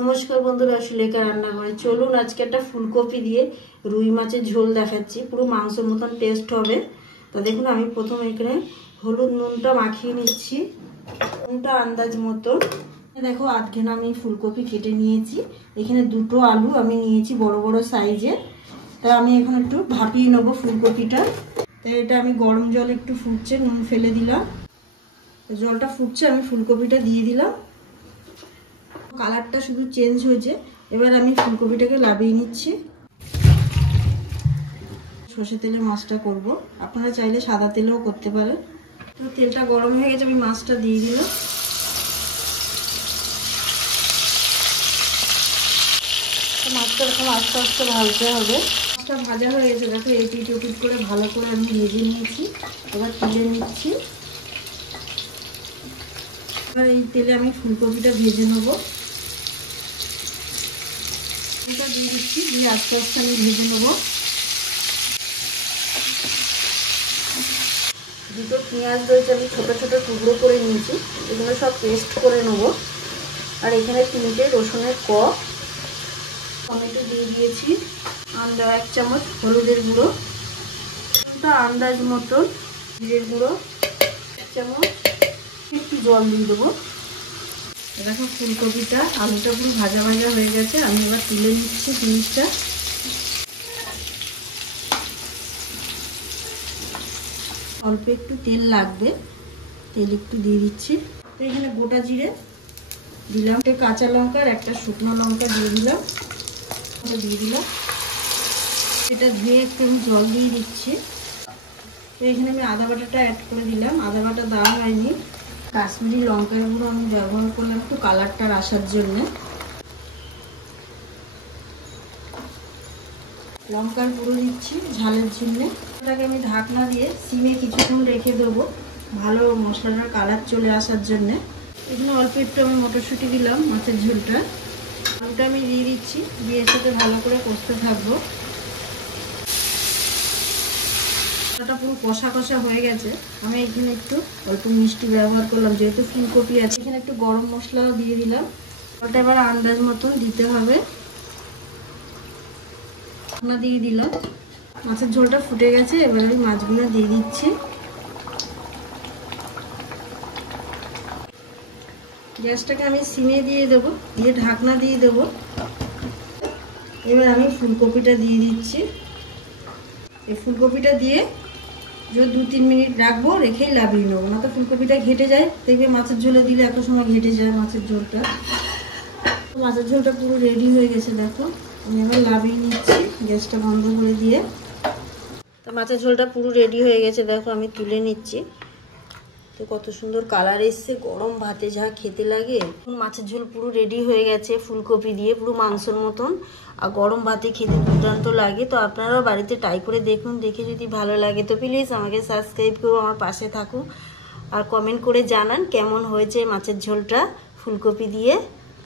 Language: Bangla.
নমস্কার বন্ধুরা, সুলেখা রান্নাঘরে চলুন আজকে একটা ফুলকপি দিয়ে রুই মাছের ঝোল দেখাচ্ছি। পুরো মাংসের মতন টেস্ট হবে। তা দেখুন, আমি প্রথমে এখানে হলুদ নুনটা মাখিয়ে নিচ্ছি, নুনটা আন্দাজ মতো। দেখো আধখানা আমি ফুলকপি কেটে নিয়েছি। এখানে দুটো আলু আমি নিয়েছি বড় বড় সাইজের। তা আমি এখন একটু ভাপিয়ে নেবো ফুলকপিটা। তো এটা আমি গরম জল একটু ফুটছে, নুন ফেলে দিলাম। জলটা ফুটছে, আমি ফুলকপিটা দিয়ে দিলাম। কালারটা শুধু চেঞ্জ হয়েছে। এবার আমি ফুলকপিটাকে লাবিয়ে নিচ্ছি। সর্ষে তেলে মাছটা করব, আপনারা চাইলে সাদা তেলেও করতে পারেন। তো তেলটা গরম হয়ে গেছে, আমি মাছটা দিয়ে দিলাম। মাছটা এরকম আস্তে আস্তে ভাজতে হবে। মাছটা ভাজা হয়ে গেছে, দেখো এপিট ওপিট করে ভালো করে আমি ভেজে নিয়েছি। এবার তুলে নিচ্ছি। এবার এই তেলে আমি ফুলকপিটা ভেজে নেবো। এটা দিয়ে দিচ্ছি, দিয়ে আস্তে আস্তে আমি ভেজে নেবো। দুটো পেঁয়াজ রয়েছে, আমি ছোটো ছোটো টুকরো করে নিয়েছি। এগুলো সব পেস্ট করে নেবো। আর এখানে 3টে রসুনের কোয়া, টমেটো দিয়ে দিয়েছি, 1 চামচ হলুদের গুঁড়ো, আন্দাজ মতন জিরের গুঁড়ো 1 চামচ, একটু জল দিয়ে দেবো। দেখো ফুলকপিটা আলুটা পুরো ভাজা ভাজা হয়ে গেছে। আমি এবার তুলে নিচ্ছি জিনিসটা। অল্প একটু তেল লাগবে, তেল একটু দিয়ে দিচ্ছি। তো এখানে গোটা জিরে দিলাম, কাঁচা লঙ্কা আর একটা শুকনো লঙ্কা দিয়ে দিলাম। এটা ধুয়ে একটু আমি জল দিয়ে দিচ্ছি। তো এখানে আমি আদা বাটাটা অ্যাড করে দিলাম। আদা বাটা দেওয়া হয়নি, কাশ্মীরি লঙ্কার গুঁড়ো আমি ব্যবহার করলাম একটু কালারটার আসার জন্য। লঙ্কার গুঁড়ো দিচ্ছি ঝালের জন্য। এটাকে আমি ঢাকনা দিয়ে সিমে কিছুক্ষণ রেখে দেবো, ভালো মশলাটার কালার চলে আসার জন্য। এখানে অল্প একটু আমি মটরশুঁটি দিলাম মাছের ঝোলটা। আলুটা আমি দিয়ে দিচ্ছি, দিয়ে এর সাথে ভালো করে কষতে থাকবো। মশলাটা পুরো কষা কষা হয়ে গেছে। আমি এখানে একটু অল্প মিষ্টি ব্যবহার করলাম, যেহেতু ফুলকপি আছে। এখানে একটু গরম মশলাও দিয়ে দিলাম। ওটা এবার আন্দাজ মতন দিতে হবে। দিয়ে দিলাম। মাছের ঝোলটা ফুটে গেছে, এবার আমি মাছগুলো দিয়ে দিচ্ছি। গ্যাসটাকে আমি সিমে দিয়ে দেবো, দিয়ে ঢাকনা দিয়ে দেবো। এবার আমি ফুলকপিটা দিয়ে দিচ্ছি। এই ফুলকপিটা দিয়ে যদি 2-3 মিনিট রাখবো, রেখেই লাভিয়ে নেবো, না তো ফুলকপিটা ঘেটে যায়। দেখবে মাছের ঝোলে দিলে এত সময় ঘেটে যায় মাছের ঝোলটা। মাছের ঝোলটা পুরো রেডি হয়ে গেছে। দেখো আমি এবার লাভিয়ে নিচ্ছি গ্যাসটা বন্ধ করে দিয়ে। তো মাছের ঝোলটা পুরো রেডি হয়ে গেছে, দেখো আমি তুলে নিচ্ছি। তো কত সুন্দর কালার এসছে, গরম ভাতে যা খেতে লাগে। মাছের ঝোল পুরো রেডি হয়ে গেছে ফুলকপি দিয়ে, পুরো মাংসের মতন। আর গরম ভাতে খেতে দুর্দান্ত লাগে। তো আপনারাও বাড়িতে ট্রাই করে দেখুন, দেখে যদি ভালো লাগে তো প্লিজ আমাকে সাবস্ক্রাইব করুন, আমার পাশে থাকুন। আর কমেন্ট করে জানান কেমন হয়েছে মাছের ঝোলটা ফুলকপি দিয়ে।